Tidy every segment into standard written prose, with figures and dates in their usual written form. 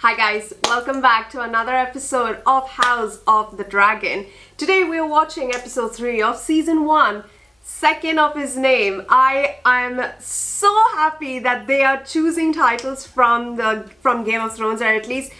Hi guys, welcome back to another episode of House of the Dragon. Today we are watching episode 3 of season 1, Second of His Name. I am so happy that they are choosing titles from Game of Thrones, or at least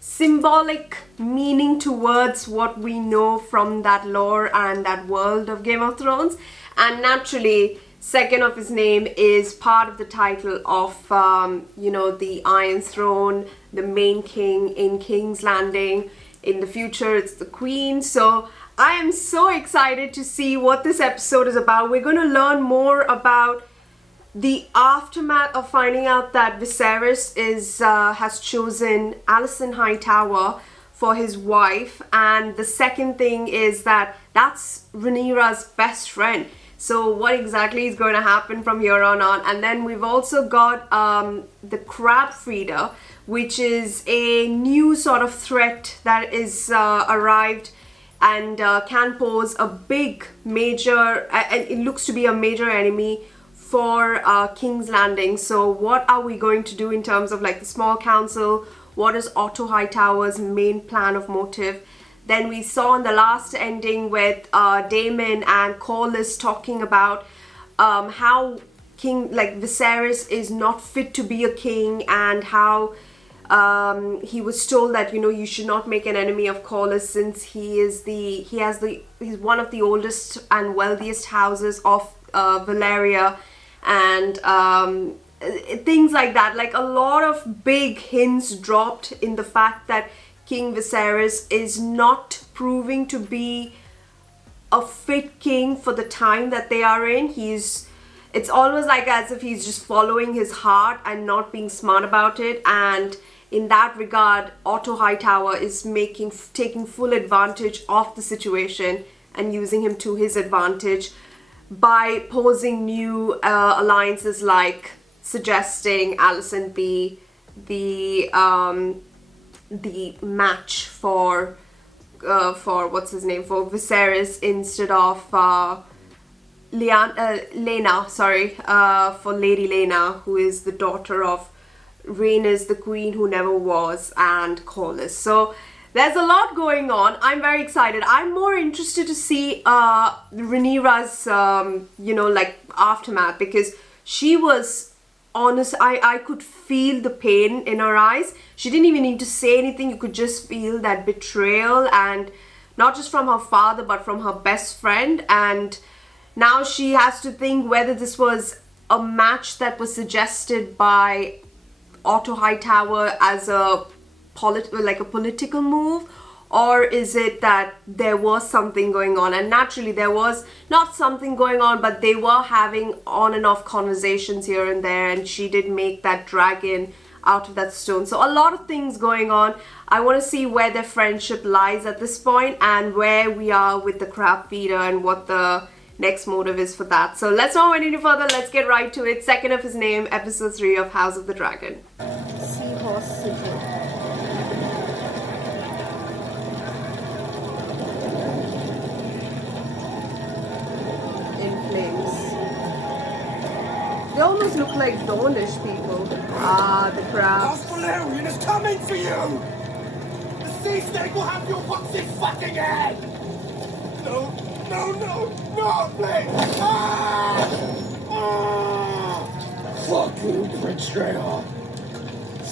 symbolic meaning towards what we know from that lore and that world of Game of Thrones. And naturally, Second of His Name is part of the title of, the Iron Throne, the main king in King's Landing. In the future, it's the Queen. So I am so excited to see what this episode is about. We're going to learn more about the aftermath of finding out that Viserys has chosen Alicent Hightower for his wife. And the second thing is that's Rhaenyra's best friend. So what exactly is going to happen from here on? And then we've also got the crab feeder, which is a new sort of threat that is arrived and can pose a big, major, it looks to be a major enemy for King's Landing. So what are we going to do in terms of like the small council? What is Otto Hightower's main plan of motive? Then we saw in the last ending with Daemon and Corlys talking about how Viserys is not fit to be a king, and how he was told that you should not make an enemy of Corlys since he's one of the oldest and wealthiest houses of Valyria, and things like that. Like a lot of big hints dropped in the fact that King Viserys is not proving to be a fit king for the time that they are in. It's almost like as if he's just following his heart and not being smart about it. And in that regard, Otto Hightower is taking full advantage of the situation and using him to his advantage by posing new alliances, like suggesting Alicent be the match for what's his name, for Viserys instead of Lena, for Lady Lena, who is the daughter of Rhaenys, the queen who never was, and Corlys. So there's a lot going on. I'm very excited. I'm more interested to see Rhaenyra's aftermath, because she was honest. I could feel the pain in her eyes. She didn't even need to say anything. You could just feel that betrayal, and not just from her father but from her best friend. And now she has to think whether this was a match that was suggested by Otto Hightower as a political move, or is it that there was something going on. And naturally there was not something going on, but they were having on and off conversations here and there, and she did make that dragon out of that stone. So a lot of things going on. I want to see where their friendship lies at this point, and where we are with the crab feeder and what the next motive is for that. So let's not wait any further. Let's get right to it. Second of His Name, episode 3 of House of the Dragon. Seahorse City. They almost look like Dornish people. Ah, the crabs. Valerian is coming for you! The sea snake will have your boxy fucking head! No, please! Ah! Ah! Fuck you, Prince Strayer!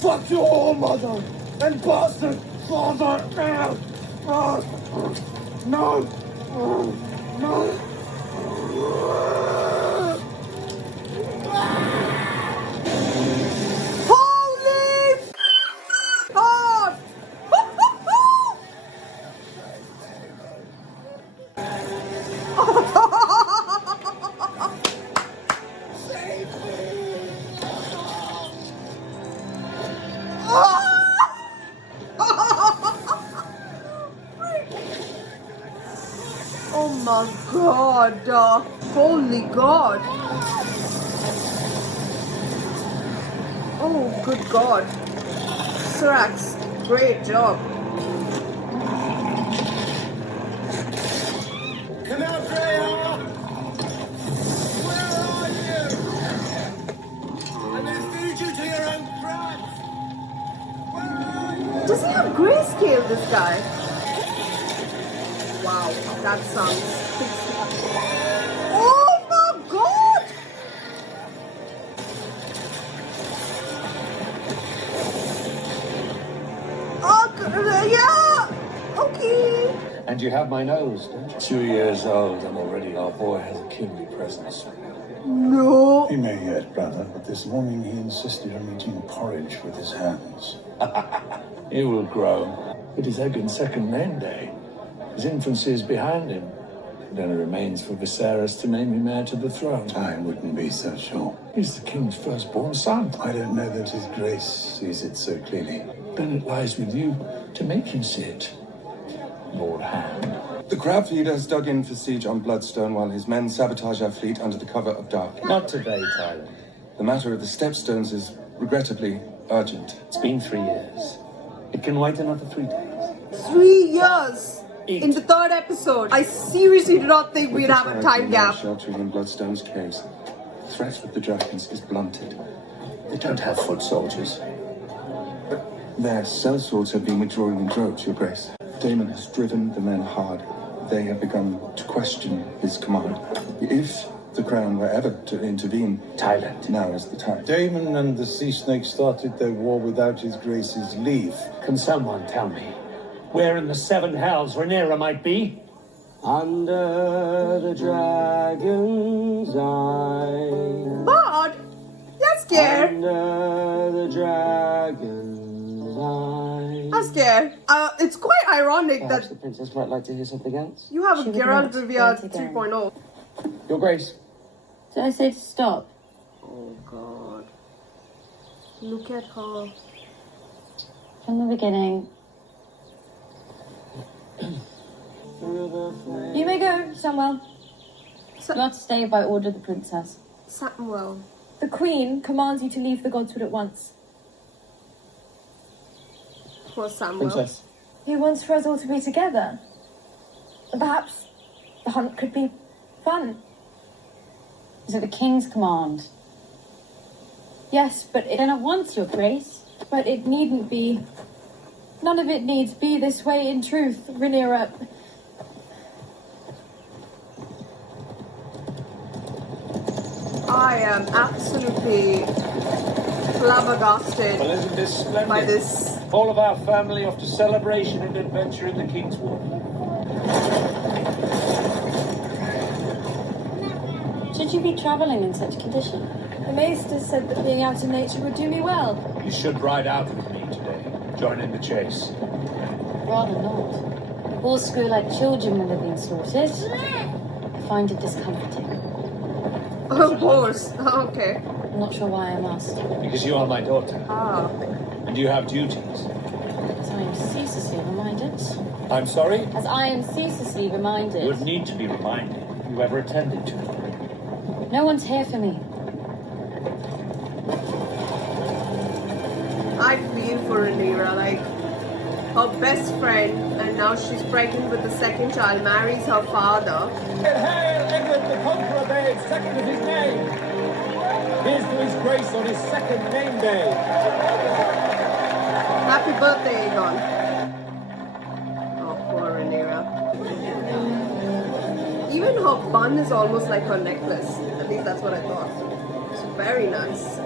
Fuck your mother and bastard father! No! Oh my god, holy god. Oh, good god. Srax, great job. Come out, Rhaenyra! Where are you? I'm gonna feed you to your own crabs! Where are Does he have grayscale, this guy? Wow, that sounds... Oh my god! Oh, yeah! Okay. And you have my nose, don't you? 2 years old, and already our boy has a kingly presence. No. He may yet, brother, but this morning he insisted on eating porridge with his hands. He will grow. It is Aegon's second name day. His infancy is behind him. It only remains for Viserys to name him heir to the throne. I wouldn't be so sure. He's the king's firstborn son. I don't know that his grace sees it so clearly. Then it lies with you to make him see it, Lord Hand. The crab feeder has dug in for siege on Bloodstone while his men sabotage our fleet under the cover of dark. Not today, Tyler. The matter of the Stepstones is regrettably urgent. It's been 3 years. It can wait another 3 days. 3 years! In the third episode. I seriously do not think we'd have a time gap. Sheltering in Bloodstone's caves. The threat with the dragons is blunted. They don't have foot soldiers. Their sellswords have been withdrawing in droves, Your Grace. Daemon has driven the men hard. They have begun to question his command. If the crown were ever to intervene, Thailand. now is the time. Daemon and the Sea Snake started their war without his grace's leave. Can someone tell me where in the seven hells Rhaenyra might be? Under the dragon's eye. But, you're scared. Under the dragon's eye. I'm scared. It's quite ironic Perhaps the that princess might like to hear something else. you have a She would Geralt not Rivia wait again. 3.0. Your Grace. Did I say to stop? Oh god. Look at her. From the beginning. You may go, Samuel. You are to stay by order of the princess. Samuel. The Queen commands you to leave the Godswood at once. Poor Samuel. Princess. He wants for us all to be together. Perhaps the hunt could be fun. Is it the king's command? Yes, but Then at once, your grace. but it needn't be. None of it needs be this way in truth, Rhaenyra. I am absolutely flabbergasted Well, isn't this splendid? by this. All of our family off to celebration and adventure in the King's Wood. Should you be travelling in such condition? The Maester said that being out in nature would do me well. You should ride out with me today. Join in the chase. Rather not. All screw like children when they're being slaughtered. I find it discomforting. Of course. Okay. I'm not sure why I must. Because you are my daughter. Ah. And you have duties. As I am ceaselessly reminded. I'm sorry? As I am ceaselessly reminded. You would need to be reminded. You ever attended to it? No one's here for me. I feel for Rhaenyra, like her best friend, and now she's pregnant with the second child, marries her father. Hail, Edward the Conqueror bears second of his name. Here's to his grace on his second name day. Happy birthday, Aegon. Oh, poor Rhaenyra. Even her bun is almost like her necklace. At least that's what I thought. It's very nice.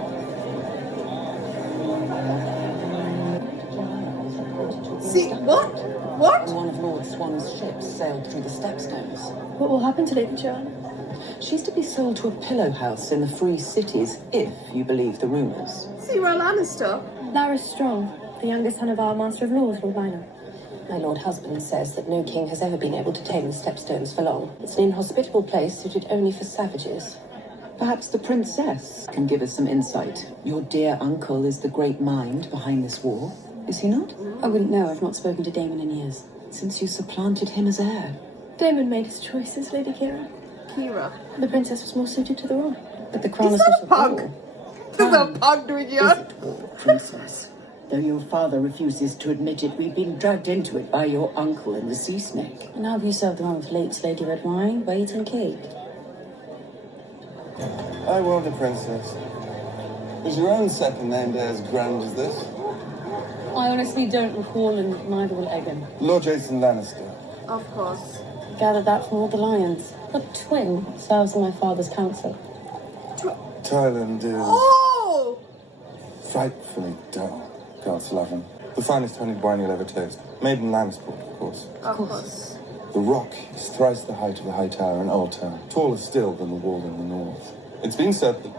See, what? What? One of Lord Swan's ships sailed through the Stepstones. What will happen to Lady Joanna? She's to be sold to a pillow house in the Free Cities, if you believe the rumours. Cyril Lannister. Larys Strong, the youngest son of our Master of Laws, Lord Minor. My lord husband says that no king has ever been able to tame the Stepstones for long. It's an inhospitable place suited only for savages. Perhaps the princess can give us some insight. Your dear uncle is the great mind behind this war, is he not? I wouldn't know. I've not spoken to Daemon in years. Since you supplanted him as heir. Daemon made his choices, Lady Kira. Kira. The princess was more suited to the role. But the crown Is is that a not pug? There's a pug doing here. Princess. Though your father refuses to admit it, we've been dragged into it by your uncle and the sea snake. And how have you served the one with late Lady Red Wine, wait and cake? I will, the princess. Is your own second name as grand as this? I honestly don't recall, and neither will Egan. Lord Jason Lannister. Of course. I gathered that from all the lions. A twin serves in my father's council. Thailand is Oh! frightfully dull. Gods love him. The finest honeyed wine you'll ever taste. Made in Lannisport, of course. Of course. The rock is thrice the height of the high tower in Old Town. Taller still than the wall in the north. It's been said that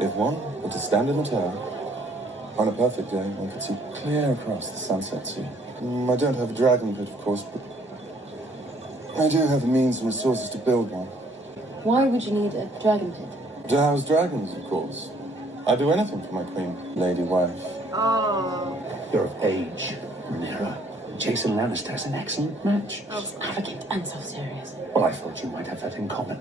if one were to stand in the tower, on a perfect day, one could see clear across the sunset sea. I don't have a dragon pit, of course, but I do have the means and resources to build one. Why would you need a dragon pit? To house dragons, of course. I'd do anything for my queen, lady wife. Oh. You're of age, Rhaenyra. Jason Lannister is an excellent match. Arrogant and so serious. Well, I thought you might have that in common.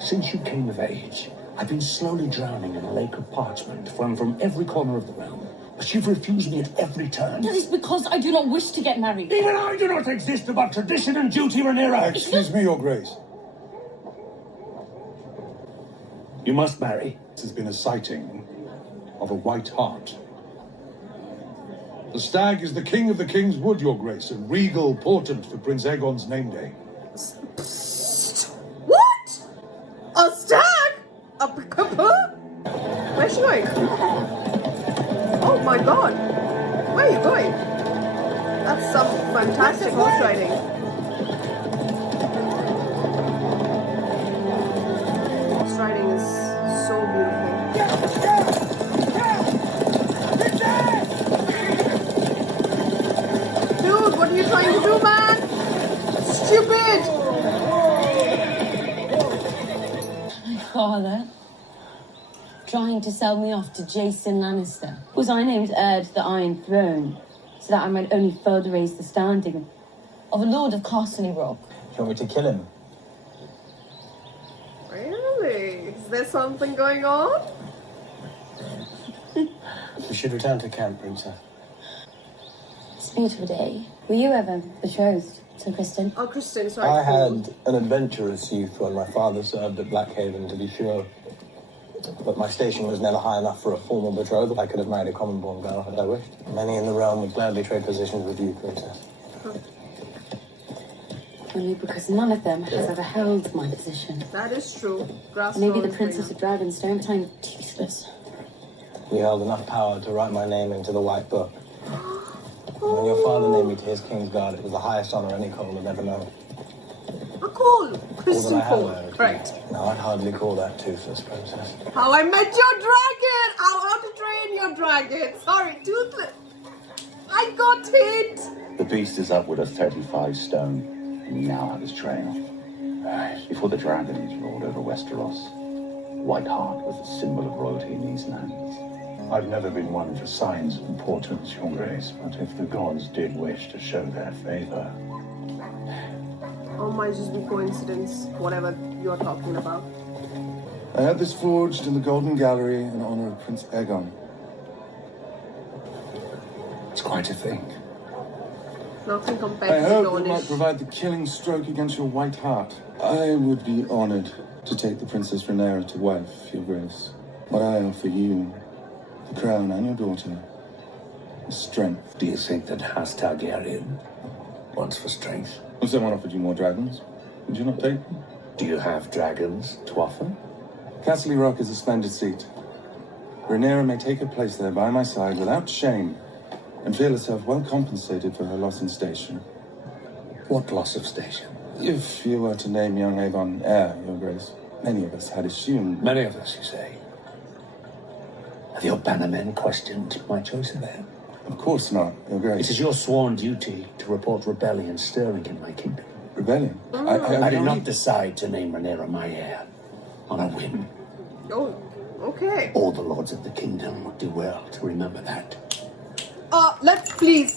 Since you came of age, I've been slowly drowning in a lake of parchment flung from every corner of the realm. But you've refused me at every turn. That is because I do not wish to get married. Even I do not exist about tradition and duty, Rhaenyra. Excuse me, Your Grace. You must marry. This has been a sighting of a white hart. The stag is the king of the King's Wood, Your Grace, a regal portent for Prince Aegon's name day. What? A stag? A Where's she going? Oh my god. Where are you going? That's some fantastic horse riding. Horse riding is so beautiful. Dude, what are you trying to do, man? Stupid! My father trying to sell me off to Jason Lannister. Was I named heir to the Iron Throne so that I might only further raise the standing of a Lord of Castle Rock? You want me to kill him? Really? Is there something going on? We should return to camp, Princess. It's a beautiful day. Were you ever betrothed to Kristen? Oh, Kristen, sorry. I had an adventurous youth when my father served at Blackhaven, to be sure. But my station was never high enough for a formal betrothal. I could have married a common-born girl had I wished. Many in the realm would gladly trade positions with you, Princess. Only because none of them has ever held my position. That is true. Maybe the Princess of Dragonstone, but I'm useless. You held enough power to write my name into the White Book. When your father named me to his King's Guard, it was the highest honor any Cole had ever known. A Cole! Kristen Cole. Right. No, I'd hardly call that toothless, Princess. How I met your dragon! How to train your dragon! Sorry, toothless. I got it! The beast is upward of 35 stone, and we now have his trail. Before the dragons ruled over Westeros, White Hart was a symbol of royalty in these lands. I've never been one for signs of importance, Your Grace, but if the gods did wish to show their favor... Or might just be coincidence, whatever you're talking about. I had this forged in the Golden Gallery in honor of Prince Aegon. It's quite a thing. Nothing compared I to hope Dornish. it might provide the killing stroke against your white heart. I would be honored to take the Princess Rhaenyra to wife, Your Grace. What I offer you, the crown and your daughter, is strength. Do you think that House Targaryen wants for strength? If someone offered you more dragons, would you not take them? Do you have dragons to offer? Castle Rock is a splendid seat. Rhaenyra may take her place there by my side without shame and feel herself well compensated for her loss in station. What loss of station? If you were to name young Aegon heir, Your Grace, many of us had assumed... Many of us, you say? Have your bannermen questioned my choice of heir? Of course not, Your Grace. It is your sworn duty to report rebellion stirring in my kingdom. Rebellion? I did not decide to name Rhaenyra my heir on a whim. Oh, okay. All the lords of the kingdom would do well to remember that. Let's please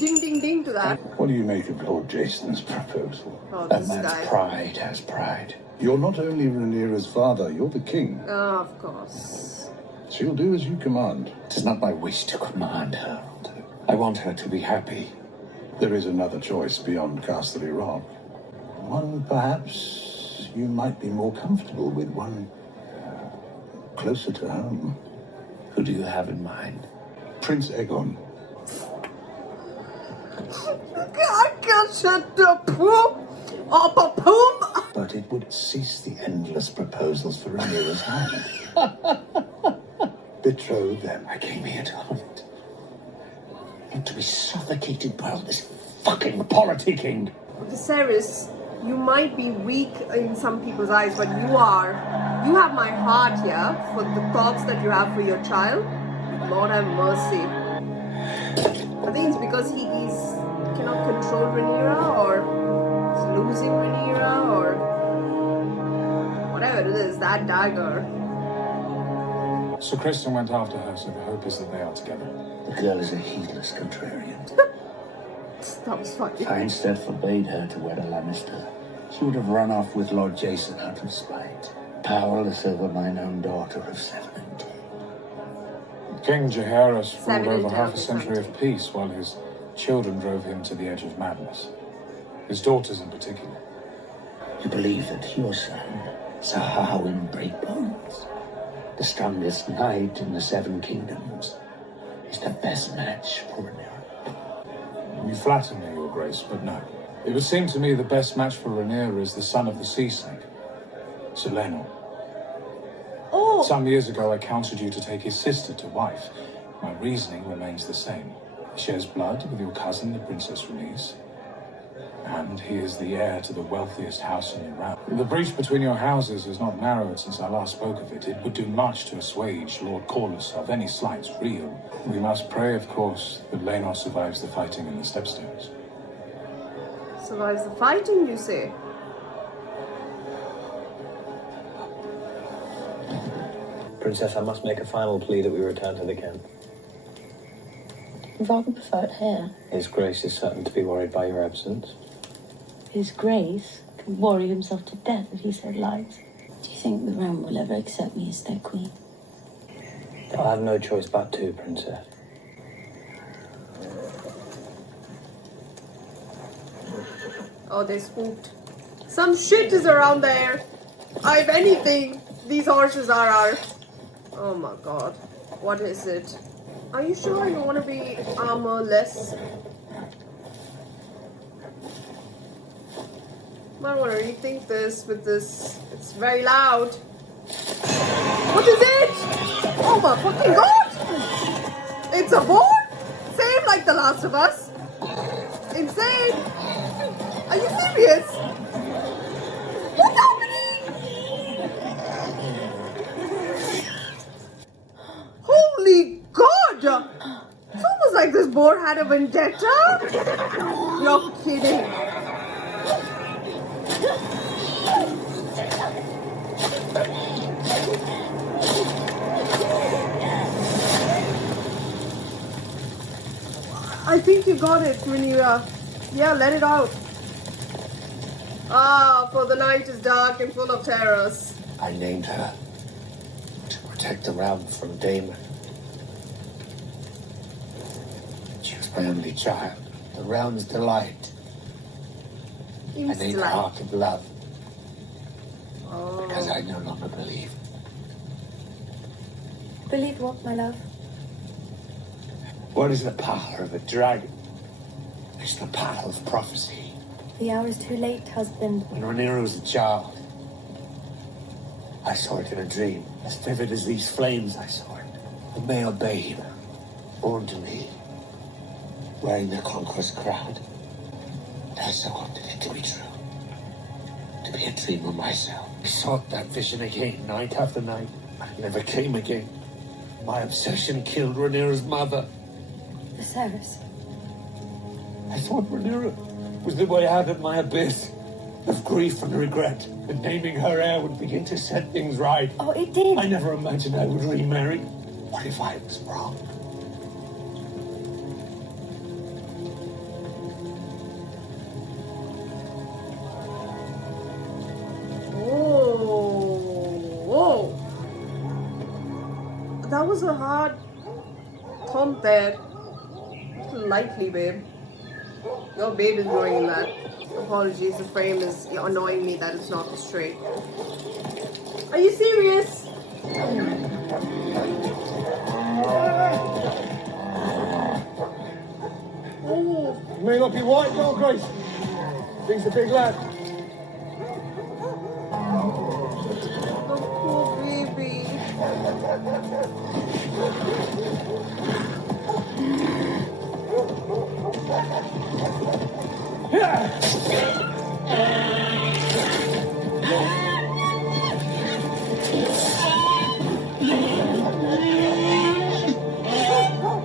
ding ding ding to that. What do you make of Lord Jason's proposal? Oh, A this man's guy. pride has pride. You're not only Rhaenyra's father, you're the king. Of course. She'll do as you command. It is not my wish to command her. I want her to be happy. There is another choice beyond Castle Rock. One perhaps you might be more comfortable with, one closer to home. Who do you have in mind? Prince Aegon. I can't shut the poop up a poop. But it would cease the endless proposals for Rhaenyra's hand. Betroth them. I came here to hunt. Not to be suffocated by all this fucking politicking. Viserys, you might be weak in some people's eyes, but you are. You have my heart here for the thoughts that you have for your child. Lord have mercy. I think it's because he cannot control Rhaenyra, or he's losing Rhaenyra, or whatever it is, that dagger. Sir Kristen went after her, so the hope is that they are together. The girl is a heedless contrarian. That was funny. If I instead forbade her to wed a Lannister, she would have run off with Lord Jason out of spite, powerless over mine own daughter of 7 and 10. King Viserys ruled 7 and over 10 half a century of peace, while his children drove him to the edge of madness. His daughters in particular. You believe that your son, Sir Harwin Breakbones, the strongest knight in the 7 kingdoms, is the best match for Rhaenyra? You flatter me, Your Grace, but no. It would seem to me the best match for Rhaenyra is the son of the sea snake, Sir Lenor. Oh! Some years ago I counseled you to take his sister to wife. My reasoning remains the same. He shares blood with your cousin, the Princess Rhaenys, and he is the heir to the wealthiest house in the realm. The breach between your houses has not narrowed since I last spoke of it. It would do much to assuage Lord Corlys of any slights real. We must pray, of course, that Lenor survives the fighting in the Stepstones. Survives the fighting, you say? Princess, I must make a final plea that we return to the camp. I'd rather prefer it here. His Grace is certain to be worried by your absence. His Grace can worry himself to death if he so likes. Do you think the realm will ever accept me as their queen? I'll have no choice but to, Princess. Oh, they spooked. Some shit is around there. If anything, these horses are our... Oh my god. What is it? Are you sure you want to be armorless? Might want to rethink this with this. It's very loud. What is it? Oh my fucking god! It's a boar? Same like The Last of Us. Insane! Are you serious? What's happening? Holy god! It's almost like this boar had a vendetta. You're kidding. I think you got it, Rhaenyra. Yeah, let it out. Ah, for the night is dark and full of terrors. I named her to protect the realm from Daemon. She was my only child, the realm's delight. I named her Heart of Love. Oh. Because I no longer believe. Believe what, my love? What is the power of a dragon? It's the power of prophecy. The hour is too late, husband. When Rhaenyra was a child, I saw it in a dream. As vivid as these flames, I saw it. A male babe, born to me, wearing the conquest crown. And I so wanted it to be true. To be a dream of myself. I sought that vision again, night after night. But it never came again. My obsession killed Rhaenyra's mother. Viserys. I thought Rhaenyra was the way out of my abyss of grief and regret. And naming her heir would begin to set things right. Oh, it did. I never imagined I would remarry. What if I was wrong? Whoa. That was a hard thump there. Lightly, babe. Your babe is growing in that. Apologies, the frame is annoying me that it's not straight. Are you serious? You may not be white, Your Grace. He's a big lad. Oh, poor baby.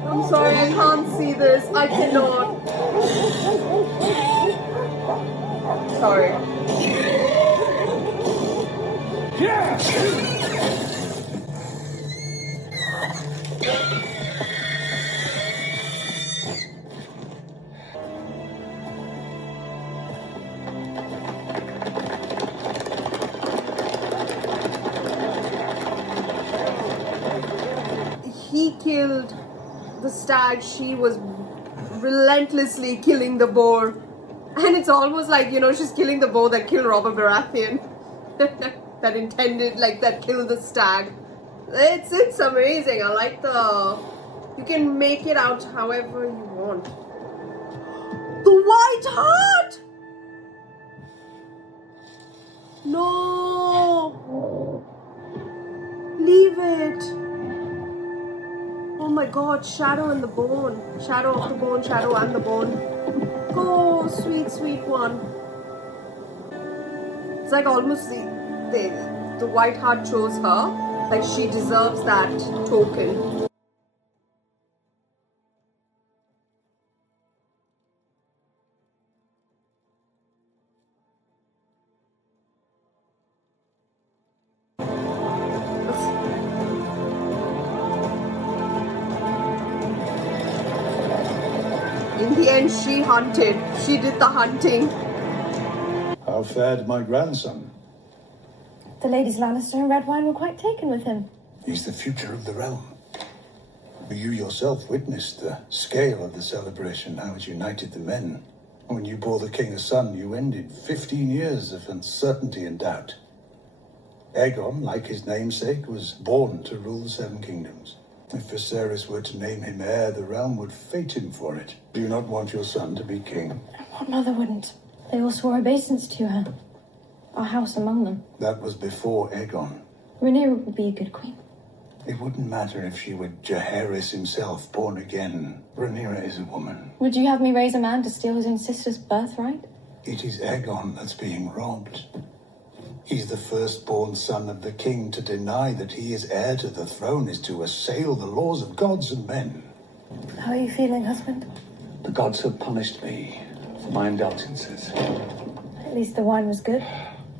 I'm sorry, I can't see this. I cannot. Sorry. He killed the stag, she was relentlessly killing the boar. And it's almost like, you know, she's killing the boar that killed Robert Baratheon. That intended, like, that killed the stag. It's amazing. I like the... You can make it out however you want. The White Hart! No! Leave it. Oh my god, shadow and the bone. Shadow of the bone, shadow and the bone. Go, sweet, sweet one. It's like almost the White Hart chose her. Like she deserves that token. In the end, she hunted. She did the hunting. How fared my grandson? The ladies Lannister and Redwine were quite taken with him. He's the future of the realm. You yourself witnessed the scale of the celebration, how it united the men. When you bore the king a son, you ended 15 years of uncertainty and doubt. Aegon, like his namesake, was born to rule the Seven Kingdoms. If Viserys were to name him heir, the realm would fate him for it. Do you not want your son to be king? What mother wouldn't? They all swore obeisance to her. Our house among them. That was before Aegon. Rhaenyra would be a good queen. It wouldn't matter if she were Jaehaerys himself, born again. Rhaenyra is a woman. Would you have me raise a man to steal his own sister's birthright? It is Aegon that's being robbed. He's the firstborn son of the king. To deny that he is heir to the throne is to assail the laws of gods and men. How are you feeling, husband? The gods have punished me for my indulgences. At least the wine was good.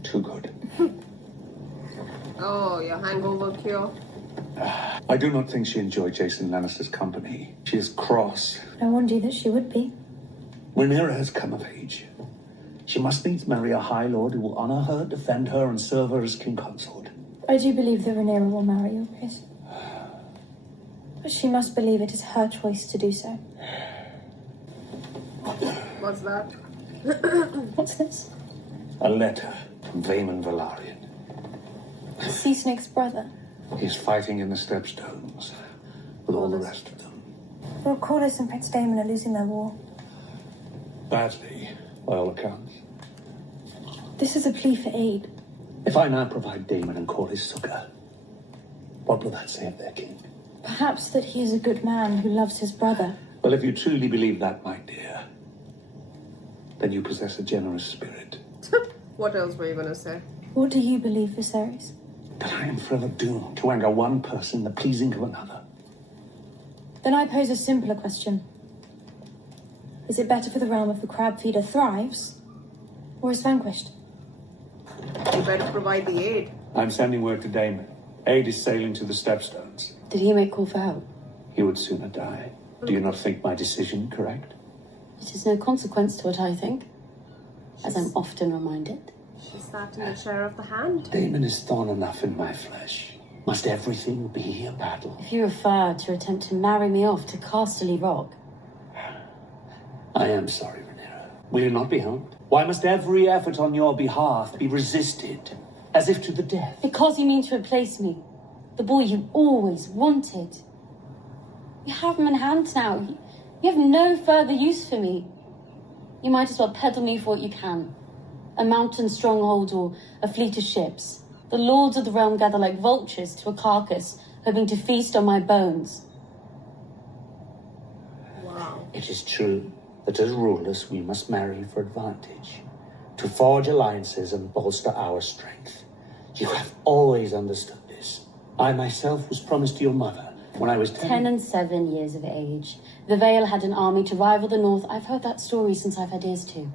Too good. Oh, your hangover cure. I do not think she enjoyed Jason Lannister's company. She is cross. I warned you that she would be. Rhaenyra has come of age. She must needs marry a High Lord who will honor her, defend her, and serve her as king consort. I do believe that Rhaenyra will marry your grace. But she must believe it is her choice to do so. What's that? What's this? A letter from Vaemon Velaryon. Sea Snake's brother. He's fighting in the Stepstones with all the rest of them. Lord Corlys and Prince Daemon are losing their war. Badly, by all accounts. This is a plea for aid. If I now provide Daemon and Corlys succor, what will that say of their king? Perhaps that he is a good man who loves his brother. Well, if you truly believe that, my dear, then you possess a generous spirit. What else were you going to say? What do you believe, Viserys? That I am forever doomed to anger one person in the pleasing of another. Then I pose a simpler question. Is it better for the realm if the crab feeder thrives or is vanquished? You better provide the aid. I'm sending word to Daemon. Aid is sailing to the Stepstones. Did he make call for help? He would sooner die. Do you not think my decision correct? It is no consequence to what I think, as I'm often reminded. She sat in the chair of the hand. Daemon is thorn enough in my flesh. Must everything be a battle? If you refer to attempt to marry me off to Casterly Rock. I am sorry, Rhaenyra. Will you not be helped? Why must every effort on your behalf be resisted, as if to the death? Because you mean to replace me. The boy you always wanted. You have him in hand now. You have no further use for me. You might as well peddle me for what you can. A mountain stronghold or a fleet of ships. The lords of the realm gather like vultures to a carcass, hoping to feast on my bones. Wow. It is true that as rulers we must marry for advantage, to forge alliances and bolster our strength. You have always understood this. I myself was promised to your mother when I was 10 and 7 years of age. The Vale had an army to rival the North. I've heard that story since I've had ears to.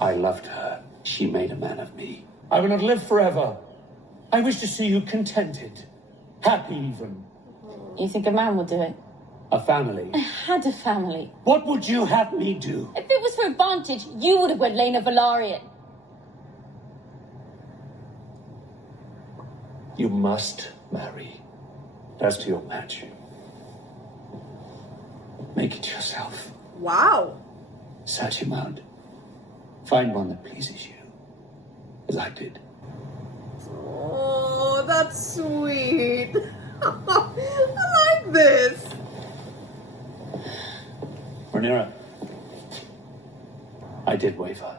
I loved her. She made a man of me. I will not live forever. I wish to see you contented. Happy even. You think a man would do it? A family. I had a family. What would you have me do? If it was for advantage, you would have wed Rhaenyra Velaryon. You must marry. As to your match, make it yourself. Wow. Search him out. Find one that pleases you, as I did. Oh, that's sweet. I like this. Rhaenyra, I did waver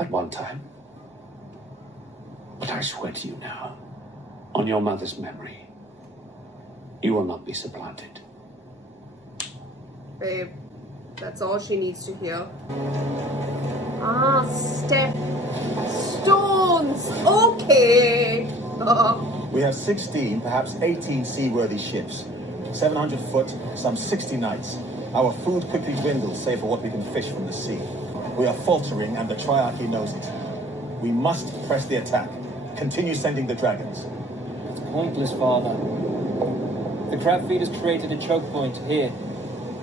at one time, but I swear to you now, on your mother's memory, you will not be supplanted. Babe, that's all she needs to hear. Ah, step stones. Okay. We have 16, perhaps 18 seaworthy ships. 700 foot, some 60 knights. Our food quickly dwindles, save for what we can fish from the sea. We are faltering, and the Triarchy knows it. We must press the attack. Continue sending the dragons. It's pointless, Father. The crab feeders created a choke point here,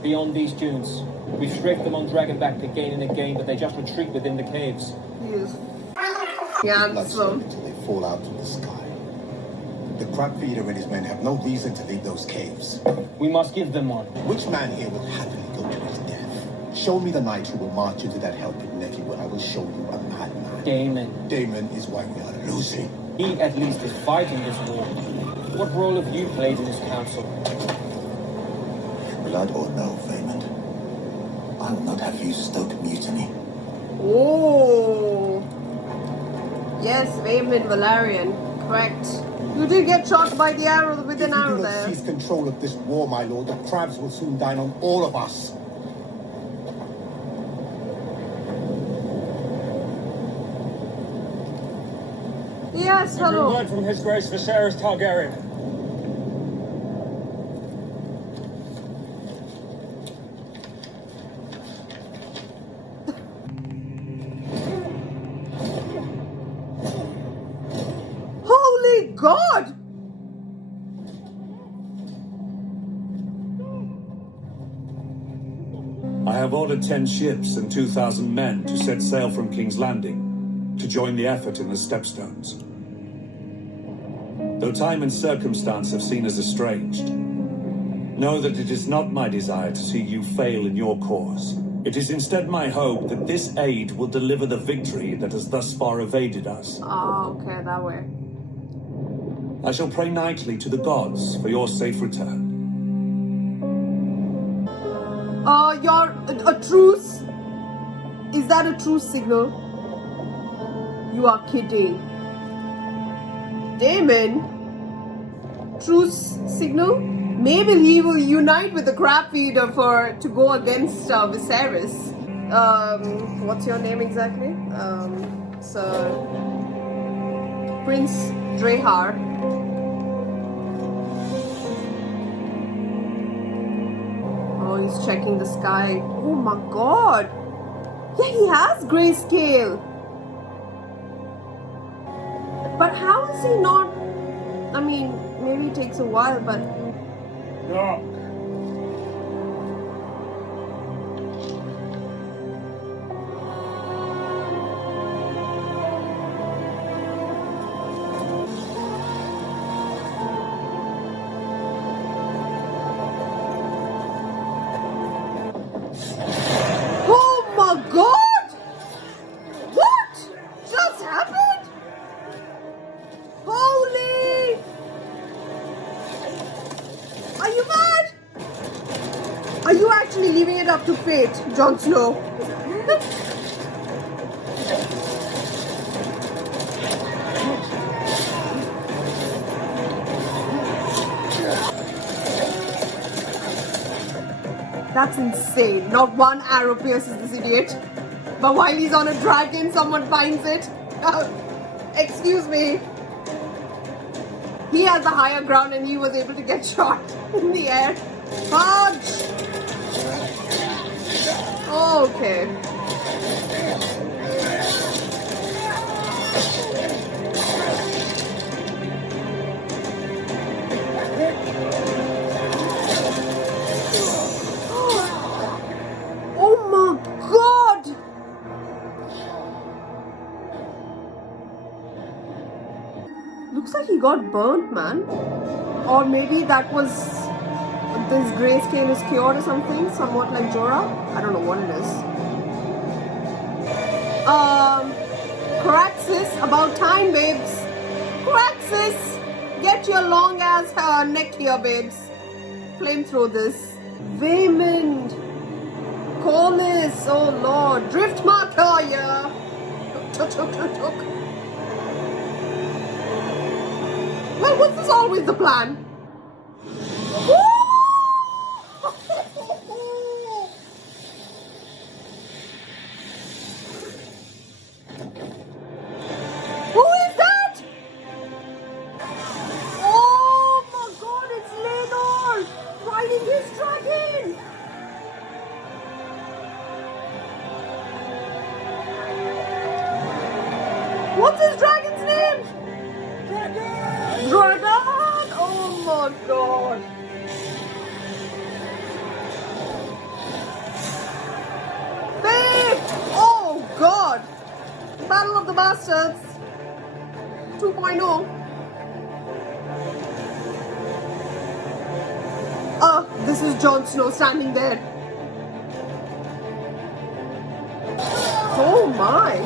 beyond these dunes. We've strafed them on Dragonback again and again, but they just retreat within the caves. Yeah, until they fall out of the sky. The crab feeder and his men have no reason to leave those caves. We must give them one. Which man here will happily go to his death? Show me the knight who will march into that hell-pit nephew, and I will show you a madman. Daemon. Daemon is why we are losing. He, at least, is fighting this war. What role have you played in this council? Blood or no, Vaymond, I will not have you stoke mutiny. Oh. Yes, Vaymond Velaryon. Correct. You did get shot by the arrow with an arrow there. If you do not seize control of this war, my lord, the crabs will soon dine on all of us. Yes, hello. Word from His Grace Viserys Targaryen. Holy God! I have ordered 10 ships and 2,000 men to set sail from King's Landing to join the effort in the Stepstones. Though time and circumstance have seen us estranged, know that it is not my desire to see you fail in your cause. It is instead my hope that this aid will deliver the victory that has thus far evaded us. Oh, okay, that way. I shall pray nightly to the gods for your safe return. A truce? Is that a truce signal? You are kidding. Daemon? Truce signal? Maybe he will unite with the crab feeder to go against Viserys. What's your name exactly? Sir Prince Drahar. Oh, he's checking the sky. Oh my God! Yeah, he has grayscale. But how is he not? I mean, maybe it takes a while, but. No. Oh my God! What just happened? Holy Are you mad? Are you actually leaving it up to fate, Jon Snow? That's insane. Not one arrow pierces this idiot. But while he's on a dragon, someone finds it. Excuse me. He has the higher ground and he was able to get shot in the air. Fudge! Okay. Oh my God! Looks like he got burnt, man. Or maybe that was this grayscale is cured or something, somewhat like Jorah. I don't know what it is. Caraxes, about time, babes. Caraxes, get your long ass neck here, babes. Flamethrow this. Vaymond, Corliss, oh lord, drift marker, yeah. Well, was this always the plan? Who is that? Oh my God, it's Rhaenyra riding his dragon. What's his dragon's name? Dragon! Oh my God! Babe! Oh God! Battle of the Bastards 2.0. This is Jon Snow standing there. Oh my!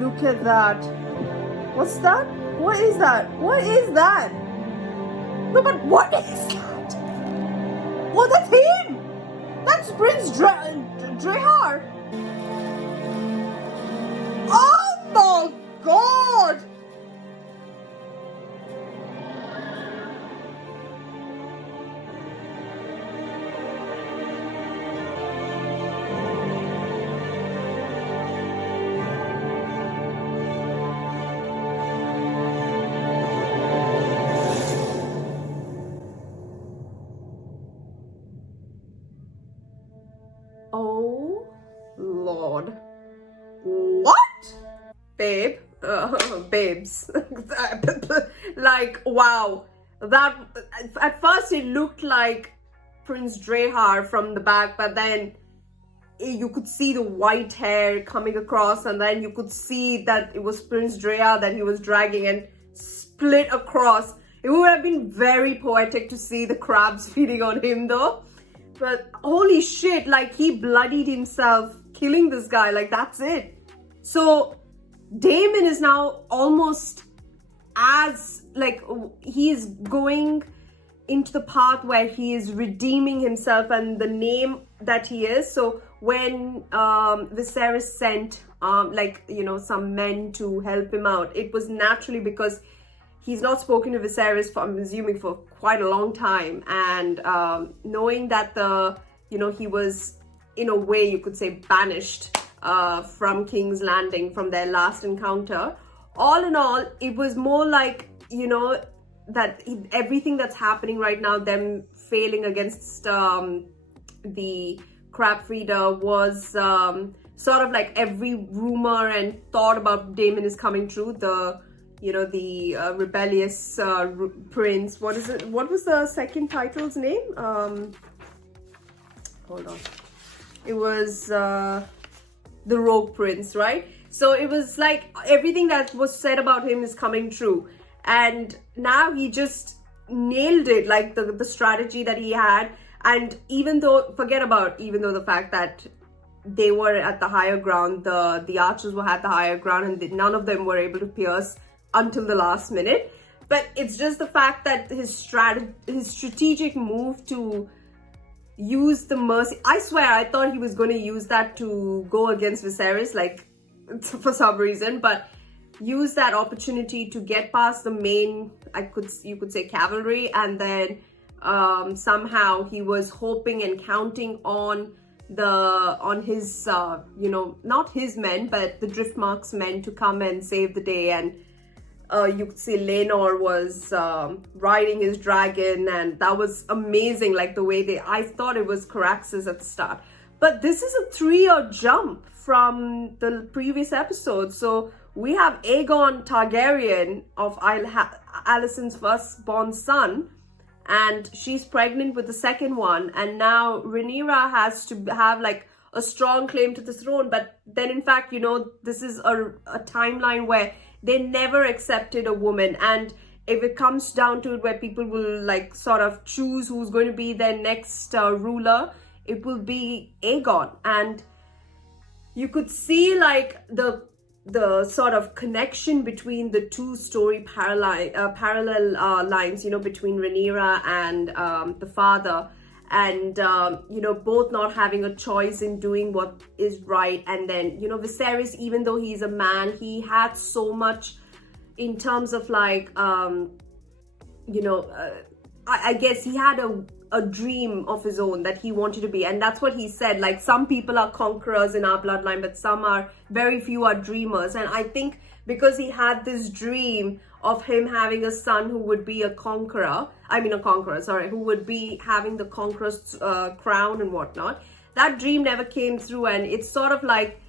Look at that. What's that? What is that? What is that? No, but what is that? Oh, that's him! That's Prince Rhaenyra. Oh my God! Oh Lord. What? Babe? Babes. Like, wow. That, at first it looked like Prince Rhaenyra from the back, but then you could see the white hair coming across, and then you could see that it was Prince Rhaenyra that he was dragging and split across. It would have been very poetic to see the crabs feeding on him though. But holy shit, like he bloodied himself killing this guy, like that's it. So Daemon is now almost as, like, he is going into the path where he is redeeming himself and the name that he is. So when Viserys sent like, you know, some men to help him out, it was naturally because he's not spoken to Viserys for, I'm assuming, for quite a long time, and knowing that he was, in a way you could say, banished from King's Landing from their last encounter. All in all, it was more like, you know, that everything that's happening right now, them failing against the crab feeder, was sort of like every rumor and thought about Daemon is coming true. The rebellious prince. What is it? What was the second title's name? Hold on. It was the Rogue Prince, right? So it was like everything that was said about him is coming true. And now he just nailed it, like the strategy that he had. And even though the fact that they were at the higher ground, the archers were at the higher ground, and none of them were able to pierce until the last minute. But it's just the fact that his strategic move to use the mercy. I swear, I thought he was going to use that to go against Viserys, like for some reason, but use that opportunity to get past the main, you could say, cavalry, and then somehow he was hoping and counting on his not his men, but the Driftmark's men to come and save the day. And you could see Rhaenyra was riding his dragon, and that was amazing, like the way I thought it was Caraxes at the start. But this is a 3-year jump from the previous episode. So we have Aegon Targaryen of Alicent's firstborn son, and she's pregnant with the second one. And now Rhaenyra has to have like a strong claim to the throne. But then in fact, this is a timeline where they never accepted a woman. And if it comes down to it, where people will like sort of choose who's going to be their next ruler, it will be Aegon. And you could see like the sort of connection between the two story parallel lines, between Rhaenyra and the father, and both not having a choice in doing what is right. And then Viserys, even though he's a man, he had so much in terms of like I guess he had a dream of his own that he wanted to be, and that's what he said, like some people are conquerors in our bloodline, but very few are dreamers. And I think because he had this dream of him having a son who would be a conqueror, who would be having the conqueror's crown and whatnot, that dream never came through. And it's sort of like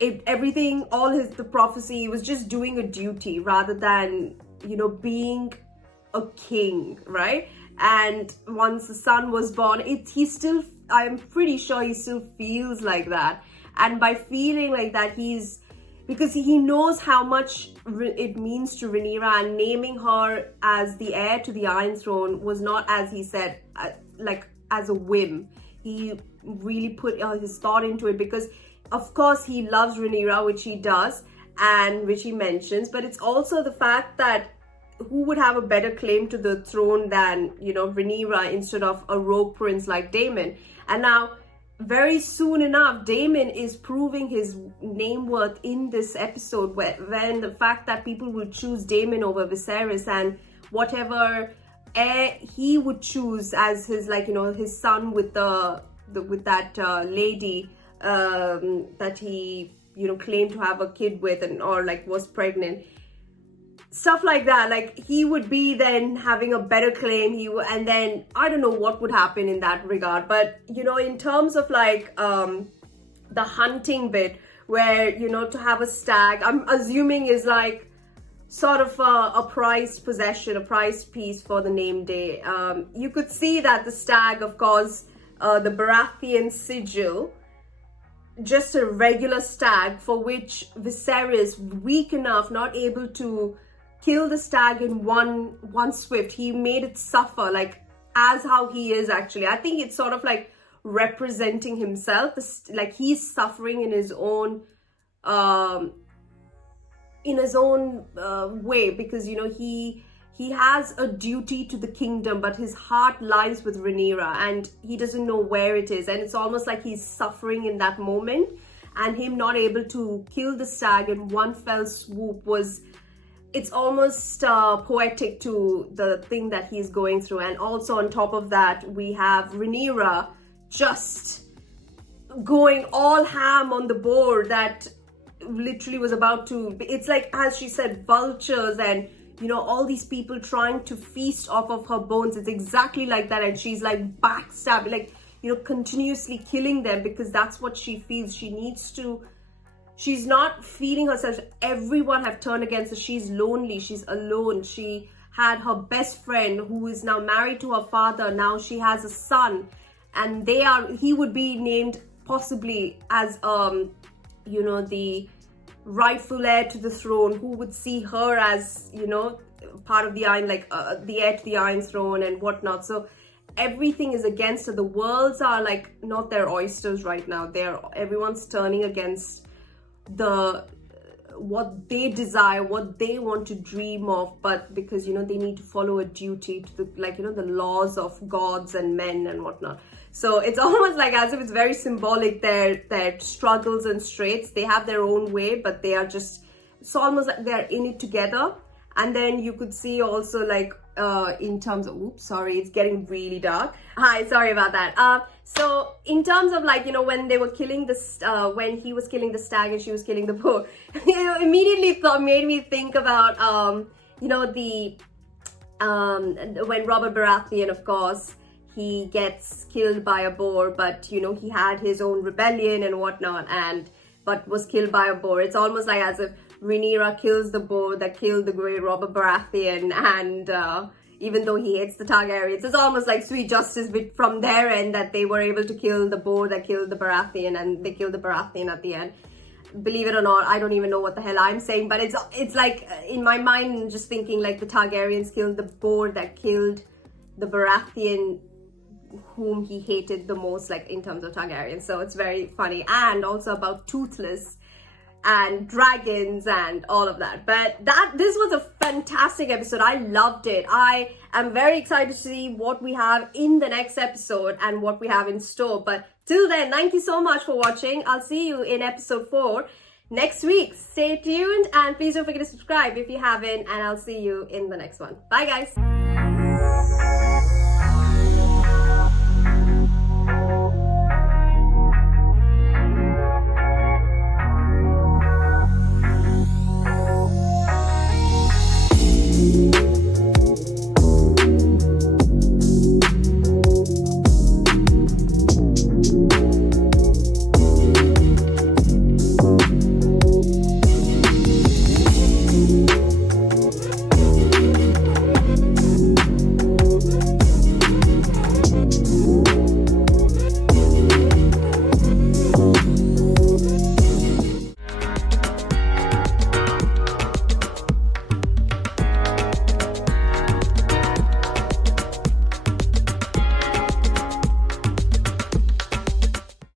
the prophecy was just doing a duty rather than being a king, right? And once the son was born, I'm pretty sure he still feels like that. And by feeling like that, because he knows how much it means to Rhaenyra, and naming her as the heir to the Iron Throne was not, as he said, like as a whim. He really put his thought into it, because of course he loves Rhaenyra, which he does, and which he mentions, but it's also the fact that who would have a better claim to the throne than, Rhaenyra, instead of a rogue prince like Daemon. And now, very soon enough, Daemon is proving his name worth in this episode, when the fact that people will choose Daemon over Viserys, and whatever heir he would choose as his, his son with that lady that he, claimed to have a kid with, or was pregnant. Stuff like that, like he would be then having a better claim. And then I don't know what would happen in that regard. But in terms of the hunting bit, where to have a stag, I'm assuming is like sort of a prized possession, a prized piece for the name day. You could see that the stag, of course, the Baratheon sigil, just a regular stag, for which Viserys, weak enough, not able to kill the stag in one swift, he made it suffer, like as how he is actually. I think it's sort of like representing himself, like he's suffering in his own way, because he has a duty to the kingdom, but his heart lies with Rhaenyra, and he doesn't know where it is. And it's almost like he's suffering in that moment, and him not able to kill the stag in one fell swoop it's almost poetic to the thing that he's going through. And also on top of that, we have Rhaenyra just going all ham on the board, that literally was about to, it's like, as she said, vultures and all these people trying to feast off of her bones. It's exactly like that. And she's like backstabbing, like continuously killing them, because that's what she feels. She's not feeding herself. Everyone have turned against her. She's lonely. She's alone. She had her best friend who is now married to her father. Now she has a son, and he would be named possibly as the rightful heir to the throne, who would see her as, you know, part of the Iron, like the heir to the Iron Throne and whatnot. So everything is against her. The worlds are like not their oysters right now. Everyone's turning against what they desire, what they want to dream of, but because, you know, they need to follow a duty to the, like, you know, the laws of gods and men and whatnot. So it's almost like as if it's very symbolic, their struggles and straits. They have their own way, but they are just, it's almost like they're in it together. And then you could see also like in terms of, oops, sorry, it's getting really dark. Hi, sorry about that. So in terms of like, you know, when they were killing this, when he was killing the stag and she was killing the boar, you know, immediately made me think about, you know, when Robert Baratheon, of course, he gets killed by a boar, but, you know, he had his own rebellion and whatnot, but was killed by a boar. It's almost like as if Rhaenyra kills the boar that killed the great Robert Baratheon, and even though he hates the Targaryens, it's almost like sweet justice from their end that they were able to kill the boar that killed the Baratheon, and they killed the Baratheon at the end. Believe it or not, I don't even know what the hell I'm saying, but it's like in my mind just thinking like the Targaryens killed the boar that killed the Baratheon whom he hated the most, like in terms of Targaryens. So it's very funny, and also about Toothless and dragons and all of that. But this was a fantastic episode. I loved it. I am very excited to see what we have in the next episode and what we have in store. But till then, thank you so much for watching. I'll see you in episode 4 next week. Stay tuned, and please don't forget to subscribe if you haven't, and I'll see you in the next one. Bye guys.